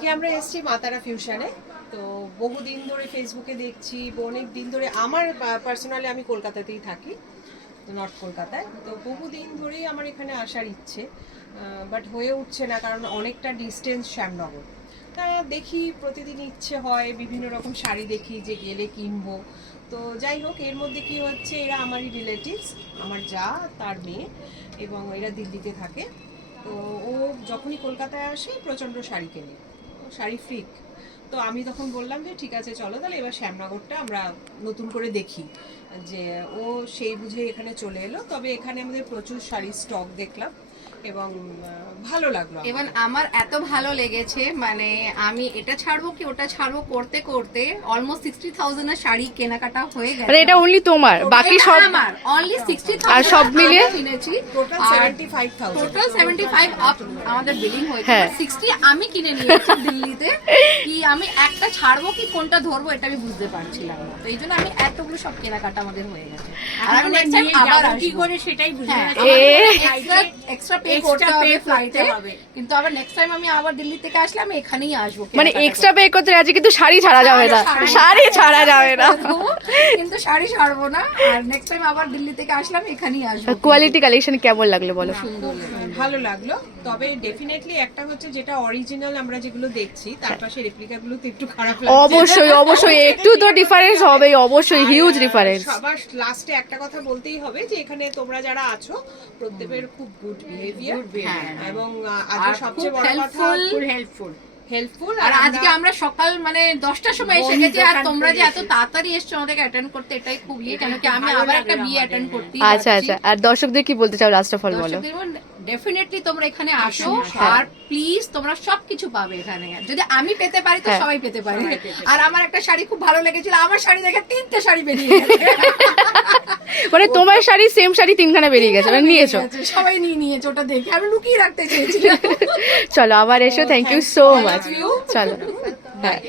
আজকে আমরা এসেছি মাতারা ফিউশনে। তো বহুদিন ধরে ফেসবুকে দেখছি, অনেক দিন ধরে আমার পার্সোনালি আমি কলকাতাতেই থাকি, নর্থ কলকাতায়। তো বহুদিন ধরেই আমার এখানে আসার ইচ্ছে, বাট হয়ে উঠছে না, কারণ অনেকটা ডিস্টেন্স শ্যামনগর। তা দেখি প্রতিদিন ইচ্ছে হয়, বিভিন্ন রকম শাড়ি দেখি যে গেলে কিনবো। তো যাই হোক, এর মধ্যে কি হচ্ছে, এরা আমারই রিলেটিভস, আমার যা তার মেয়ে, এবং এরা দিল্লিতে থাকে। তো ও যখনই কলকাতায় আসে প্রচণ্ড শাড়ি কেনে, শাড়ি ফ্রিক। তো আমি তখন বললাম যে ঠিক আছে চলো তাহলে এবার শ্যামনগরটা আমরা নতুন করে দেখি। যে ও সেই বুঝে এখানে চলে এলো। তবে এখানে আমাদের প্রচুর শাড়ির স্টক দেখলাম এবং ভালো লাগলো। এবং আমার এত ভালো লেগেছে, মানে আমি এটা ছাড়বো কি ওটা ছাড়বো করতে করতে অলমোস্ট 60,000 এর শাড়ি কেনাকাটা হয়ে গেছে। এটা অনলি তোমার, বাকি সব আমার অনলি 60,000 আর সব মিলিয়ে কিনেছি। টোটাল 75,000, টোটাল 75 আপ আমাদের বিলিং হয়েছে। হ্যাঁ। 60 আমি কিনে নিয়েছি দিল্লিতে। কি আমি একটা ছাড়বো কি কোনটা ধরবো এটা আমি বুঝতে পারছিলাম না। তো এইজন্য আমি এতগুলো সব কেনাকাটা আমাদের হয়ে গেছে। আর আমি নেক্সট টাইম আবার কি করে সেটাই বুঝতে এক্সট্রা পে করতে হবে ফ্লাইটে, কিন্তু আবার নেক্সট টাইম আমি আবার দিল্লি থেকে আসলে আমি এখানেই আসবো। মানে এক্সট্রা পে করতে রাজি, কিন্তু শাড়ি ছাড়া যাবে না, শাড়ি ছাড়া যাবে না। কিন্তু শাড়ি ছাড়বো না। আর নেক্সট টাইম আবার দিল্লি থেকে আসলাম এখানেই আসবো। কোয়ালিটি কালেকশন কেমন লাগলো বলো? ভালো লাগলো। তবে ডেফিনেটলি একটা হচ্ছে যেটা অরিজিনাল আমরা যেগুলো দেখছি, তার পাশে রেপ্লিকা গুলো তো একটু খারাপ লাগছে। অবশ্যই অবশ্যই একটু তো ডিফারেন্স হবেই, অবশ্যই হিউজ ডিফারেন্স। সবার লাস্টে একটা কথা বলতেই হবে যে এখানে তোমরা যারা আছো প্রত্যেকের খুব গুড বিহেভিয়ার, এবং আজকে সবচেয়ে বড় কথা হেল্পফুল। আর আজকে আমরা সকাল মানে 10টার সময় এসে গেছি, আর তোমরা যে এত তাড়াতাড়ি এসছো আমাদেরকে অ্যাটেন্ড করতে, এটাই খুব কেন কি আমি আবার একটা বিয়ে অ্যাটেন্ড করতে। আচ্ছা আচ্ছা, আর দর্শকদের কি বলতে চাও লাস্ট অফ অল বলো? ডেফিনেটলি তোমরা এখানে আসো, আর প্লিজ তোমরা সবকিছু পাবে এখানে। যদি আমি পেতে পারি তো সবাই পেতে পারে। আর আমার একটা শাড়ি খুব ভালো লেগেছিল, আমার শাড়ি দেখে 3টে শাড়ি বেরিয়ে গেছে। মানে তোমার শাড়ি সেম শাড়ি 3খানা বেরিয়ে গেছে, মানে নিয়েছো? সবাই নিয়েছে, ওটা দেখে আমি লুকিয়ে রাখতে চেয়েছিলাম। চলো আবার এসো, থ্যাংক ইউ সো মাচ। চলো, হ্যাঁ।